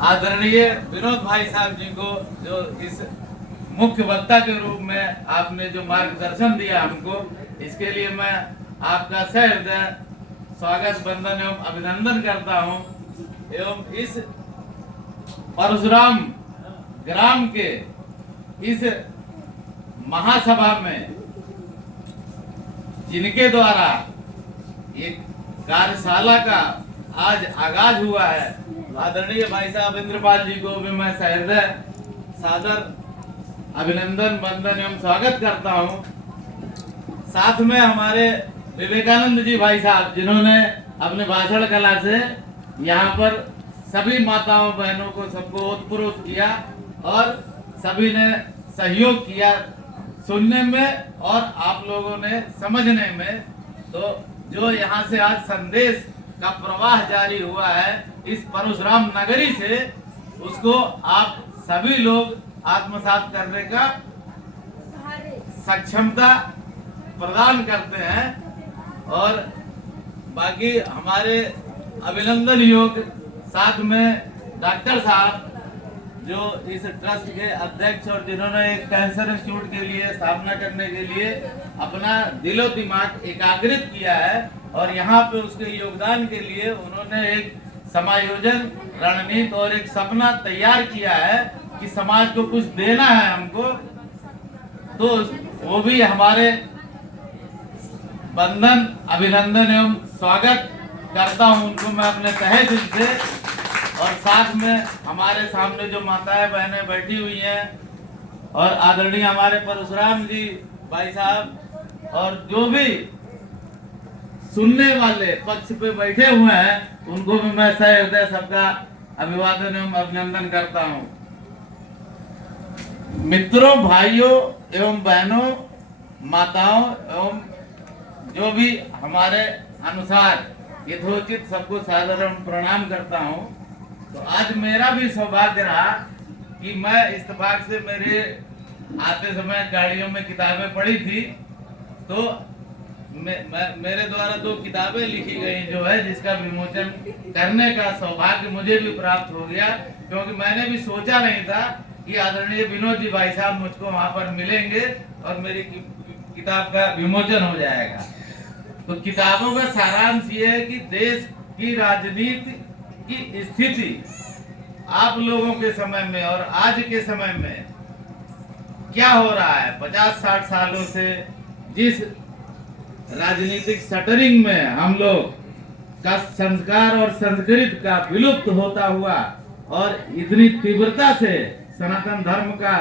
आदरणीय विनोद भाई साहब जी को जो इस मुख्य वक्ता के रूप में आपने जो मार्गदर्शन दिया हमको, इसके लिए मैं आपका सहृदय स्वागत, वंदन एवं अभिनंदन करता हूं। एवं इस परशुराम ग्राम के इस महासभा में जिनके द्वारा एक कार्यशाला का आज आगाज हुआ है, आदरणीय भाई साहब इंद्रपाल जी को भी मैं सहृदय सादर अभिनंदन, वंदन एवं स्वागत करता हूं। साथ में हमारे विवेकानंद जी भाई साहब, जिन्होंने अपने भाषण कला से यहाँ पर सभी माताओं बहनों को सबको ओतप्रोत किया और सभी ने सहयोग किया सुनने में और आप लोगों ने समझने में। तो जो यहाँ से आज संदेश का प्रवाह जारी हुआ है इस परशुराम नगरी से, उसको आप सभी लोग आत्मसात करने का सक्षमता प्रदान करते हैं। और बाकी हमारे अभिनंदन योग साथ में डॉक्टर साहब, जो इस ट्रस्ट के अध्यक्ष और जिन्होंने एक कैंसर इंस्टीट्यूट के लिए स्थापना करने के लिए अपना दिलो दिमाग एकाग्रित किया है, और यहाँ पे उसके योगदान के लिए उन्होंने एक समायोजन रणनीति और एक सपना तैयार किया है कि समाज को कुछ देना है हमको। तो वो भी हमारे वंदन, अभिनंदन एवं स्वागत करता हूँ उनको मैं अपने तहे दिल से। और साथ में हमारे सामने जो माताएं बहनें बैठी हुई हैं और आदरणीय हमारे परशुराम जी भाई साहब, और जो भी सुनने वाले पक्ष पे बैठे हुए हैं, उनको भी मैं सहृदय सबका अभिवादन एवं अभिनंदन करता हूं। मित्रों, भाइयों एवं बहनों, माताओं एवं जो भी हमारे अनुसार यथोचित सबको साधारण प्रणाम करता हूं। तो आज मेरा भी सौभाग्य रहा कि मैं इत्तेफाक से मेरे आते समय गाड़ियों में किताबें पढ़ी थी, तो मेरे द्वारा 2 किताबें लिखी गई जो है, जिसका विमोचन करने का सौभाग्य मुझे भी प्राप्त हो गया, क्योंकि मैंने भी सोचा नहीं था कि आदरणीय विनोद जी भाई साहब मुझको वहां पर मिलेंगे और मेरी किताब का विमोचन हो जाएगा। तो किताबों का सारांश ये है कि देश की राजनीति की स्थिति आप लोगों के समय में और आज के समय में क्या हो रहा है। 50-60 सालों से जिस राजनीतिक शटरिंग में हम लोग का संस्कार और संस्कृति का विलुप्त होता हुआ और इतनी तीव्रता से सनातन धर्म का,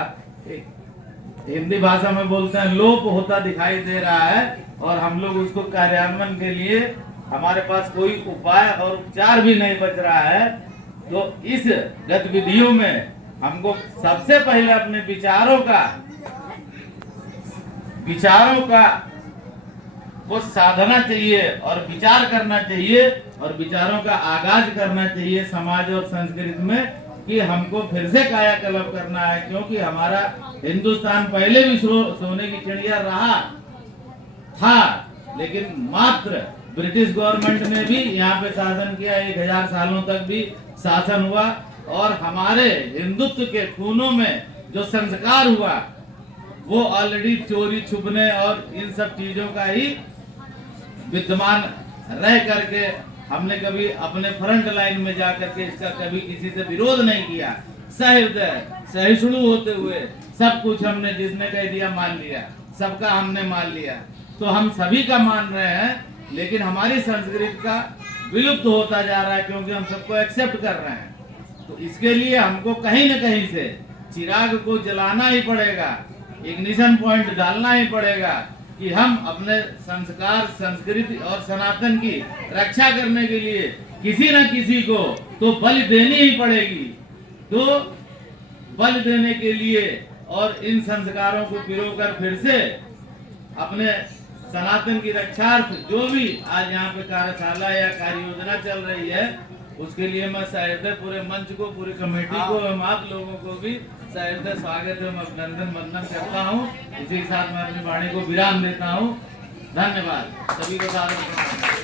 हिंदी भाषा में बोलते हैं, लोप होता दिखाई दे रहा है, और हम लोग उसको कार्यान्वयन के लिए हमारे पास कोई उपाय और उपचार भी नहीं बच रहा है। तो इस गतिविधियों में हमको सबसे पहले अपने विचारों का वो साधना चाहिए और विचार करना चाहिए, और विचारों का आगाज करना चाहिए समाज और संस्कृति में, कि हमको फिर से कायाकल्प करना है। क्योंकि हमारा हिंदुस्तान पहले भी सोने की चिड़िया रहा था, लेकिन मात्र ब्रिटिश गवर्नमेंट ने भी यहाँ पे शासन किया, 1000 सालों तक भी शासन हुआ, और हमारे हिंदुत्व के खूनों में जो संस्कार हुआ वो ऑलरेडी चोरी छुपने और इन सब चीजों का ही विद्यमान रह करके हमने कभी अपने फ्रंट लाइन में जाकर के इसका कभी किसी से विरोध नहीं किया। सहृदय सहिष्णु होते हुए सब कुछ हमने, जिसने कह दिया मान लिया, सबका हमने मान लिया। तो हम सभी का मान रहे हैं, लेकिन हमारी संस्कृति का विलुप्त होता जा रहा है, क्योंकि हम सबको एक्सेप्ट कर रहे हैं। तो इसके लिए हमको कहीं न कहीं से चिराग को जलाना ही पड़ेगा, इग्निशन पॉइंट डालना ही पड़ेगा, कि हम अपने संस्कार, संस्कृति और सनातन की रक्षा करने के लिए किसी न किसी को तो बलि देनी ही पड़ेगी। तो बलि देने के लिए और इन संस्कारों को पिरोकर फिर से अपने सनातन की रक्षार्थ जो भी आज यहाँ पे कार्यशाला या कार्य योजना चल रही है, उसके लिए मैं सहृदय पूरे मंच को, पूरी कमेटी को एवं आप लोगों को भी सहृदय स्वागत एवं अभिनंदन, वंदन करता हूँ। इसी के साथ मैं अपनी वाणी को विराम देता हूँ। धन्यवाद, सभी को सादर प्रणाम।